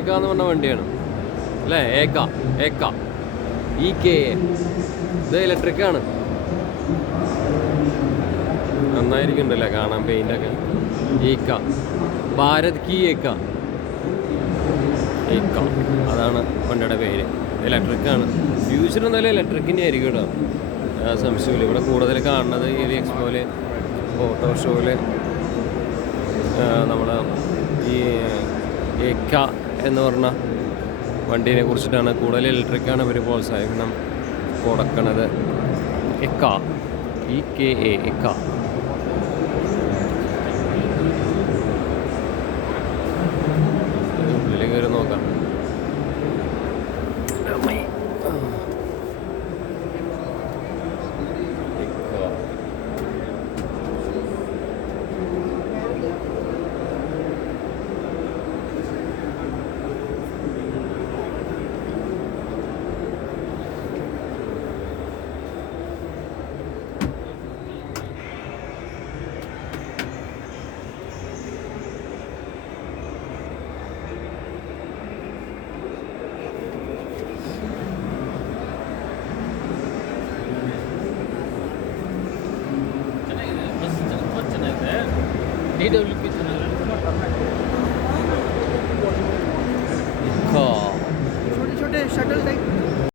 ഏക്ക എന്ന് പറഞ്ഞ വണ്ടിയാണ് അല്ലേ? ഏക്ക ഏക്ക EKA. ഇത് ഇലക്ട്രിക്കാണ്. നന്നായിരിക്കുന്നുണ്ടല്ലേ കാണാൻ പെയിൻ്റൊക്കെ. ഏക്ക ഭാരത് കി ഏക്ക. ഏക്ക അതാണ് വണ്ടിയുടെ പേര്. ഇലക്ട്രിക്കാണ്. ഫ്യൂച്ചർ എന്തായാലും ഇലക്ട്രിക്കിൻ്റെ ആയിരിക്കും കേട്ടോ, സംശയമില്ല. ഇവിടെ കൂടുതൽ കാണുന്നത് ഈ എക്സ്പോയിൽ ഓട്ടോ ഷോയിൽ നമ്മൾ ഈ ഏക്ക എന്ന് പറഞ്ഞ വണ്ടീനെ കുറിച്ചിട്ടാണ്. കൂടുതൽ ഇലക്ട്രിക്കാണ് ഇവർ പ്രോത്സാഹിക്കണം കൊടുക്കണത്. EKA EKA. ഉള്ളിൽ കയറി നോക്കാം. DWP